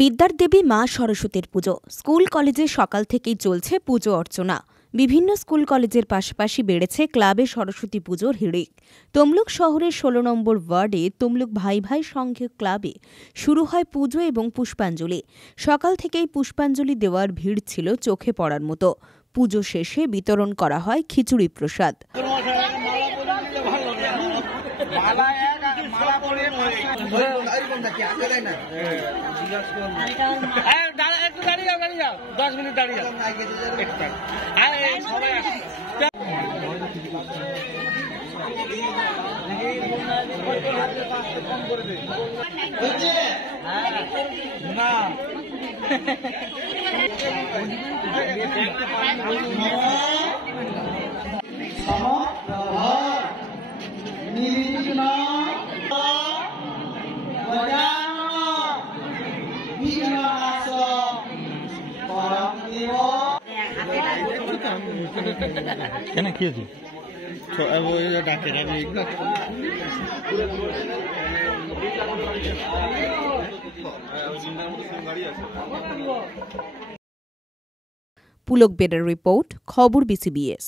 বিদ্যার দেবী মা সরস্বতীর পুজো। স্কুল কলেজে সকাল থেকেই চলছে পুজো অর্চনা। বিভিন্ন স্কুল কলেজের পাশাপাশি বেড়েছে ক্লাবে সরস্বতী পুজোর হিড়িক। তমলুক শহরের ১৬ নম্বর ওয়ার্ডে তমলুক ভাই ভাই সংঘ ক্লাবে শুরু হয় পুজো এবং পুষ্পাঞ্জলি। সকাল থেকেই পুষ্পাঞ্জলি দেওয়ার ভিড় ছিল চোখে পড়ার মতো। পুজো শেষে বিতরণ করা হয় খিচুড়ি প্রসাদ। কেন কি হয়েছে? পুলক বেডের রিপোর্ট, খবর BCBS।